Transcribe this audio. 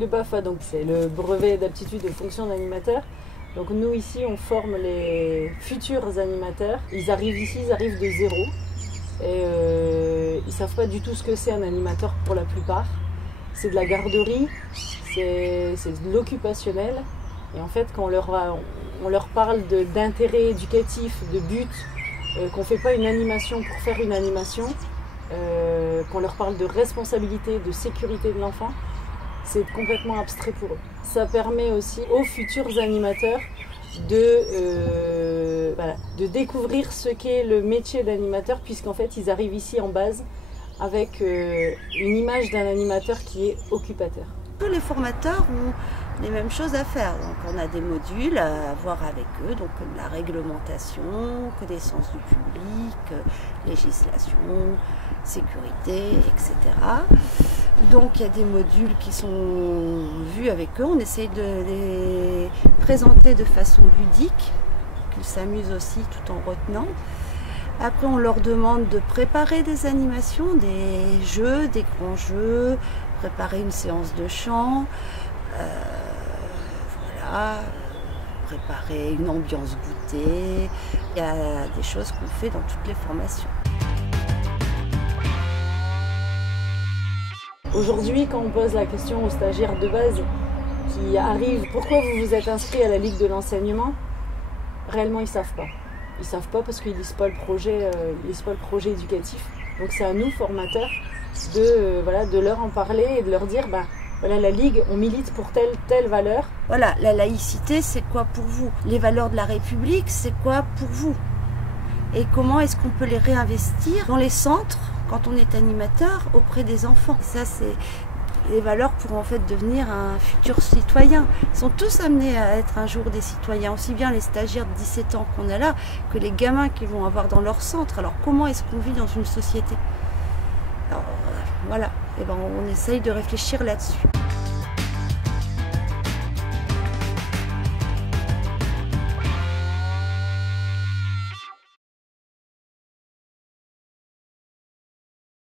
Le BAFA, donc c'est le brevet d'aptitude et fonction d'animateur. Donc nous ici, on forme les futurs animateurs. Ils arrivent ici, ils arrivent de zéro. Et ils ne savent pas du tout ce que c'est un animateur pour la plupart. C'est de la garderie, c'est de l'occupationnel. Et en fait, quand on leur parle d'intérêt éducatif, de but, qu'on ne fait pas une animation pour faire une animation, qu'on leur parle de responsabilité, de sécurité de l'enfant, c'est complètement abstrait pour eux. Ça permet aussi aux futurs animateurs de découvrir ce qu'est le métier d'animateur, puisqu'en fait ils arrivent ici en base avec une image d'un animateur qui est occupateur. Tous les formateurs ont les mêmes choses à faire. Donc on a des modules à voir avec eux, donc comme la réglementation, connaissance du public, législation, sécurité, etc. Donc il y a des modules qui sont vus avec eux. On essaye de les présenter de façon ludique, qu'ils s'amusent aussi tout en retenant. Après, on leur demande de préparer des animations, des jeux, des grands jeux, préparer une séance de chant, voilà, préparer une ambiance goûter. Il y a des choses qu'on fait dans toutes les formations. Aujourd'hui, quand on pose la question aux stagiaires de base qui arrivent, pourquoi vous vous êtes inscrit à la Ligue de l'enseignement, réellement ils ne savent pas. Ils ne savent pas parce qu'ils ne lisent pas le projet éducatif. Donc c'est à nous, formateurs, de leur en parler et de leur dire, voilà, la Ligue, on milite pour telle valeur. Voilà, la laïcité, c'est quoi pour vous? Les valeurs de la République, c'est quoi pour vous? Et comment est-ce qu'on peut les réinvestir dans les centres quand on est animateur auprès des enfants? Ça, c'est les valeurs pour en fait devenir un futur citoyen. Ils sont tous amenés à être un jour des citoyens, aussi bien les stagiaires de 17 ans qu'on a là, que les gamins qu'ils vont avoir dans leur centre. Alors comment est-ce qu'on vit dans une société? Alors voilà, et on essaye de réfléchir là-dessus.